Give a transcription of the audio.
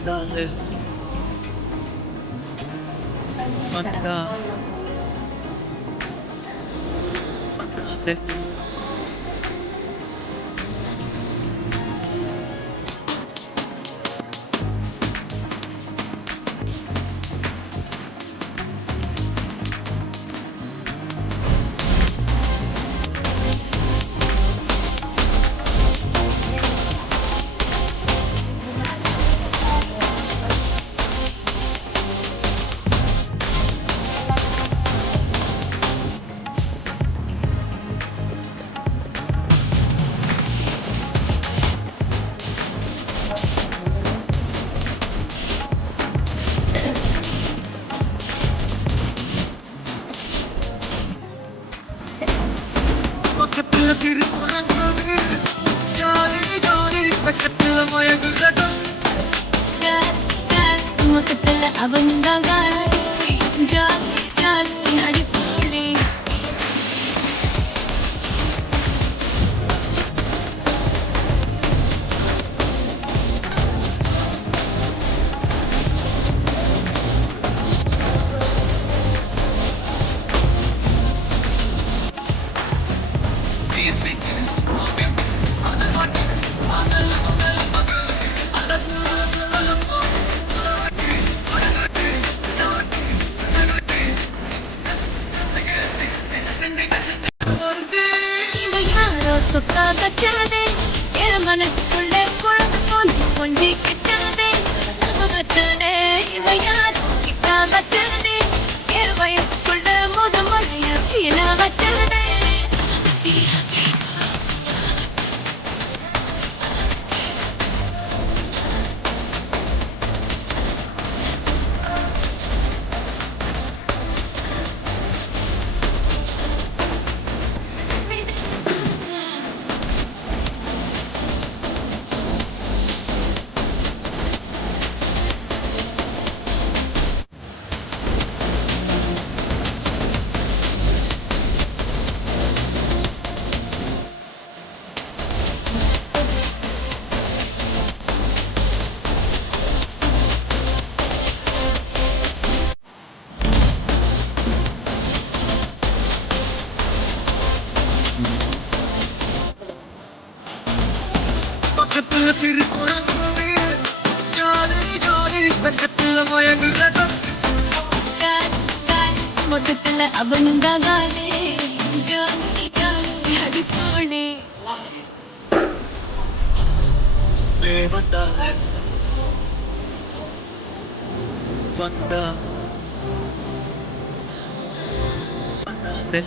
Dale, manda, mandate. பக்கத்துல திருக்குறங்கள் jolly jolly பக்கத்துல மயங்குறதும் முகத்துல அவங்க ஜாலி ஜாலி அடிப்பொழி இவ யாரோ சொக்கா கட்டாதே என் மனத்துக்குள்ளே குழந்தை கொஞ்சி கொஞ்சி கிட்டாதே அவத்தானே இவ யாரோ கிட்டா கட்டாதே என் வயசுக்குள்ள முத மழைய சீன வச்சாதே பக்கத்துல திருக்குறங்கள் ஜாலி ஜாலி பக்கத்துல மயங்குறதும் முகத்துல அவங்க ஜாலி ஜாலி அடிப்பொழி வந்தாலே வந்தா வந்தாலே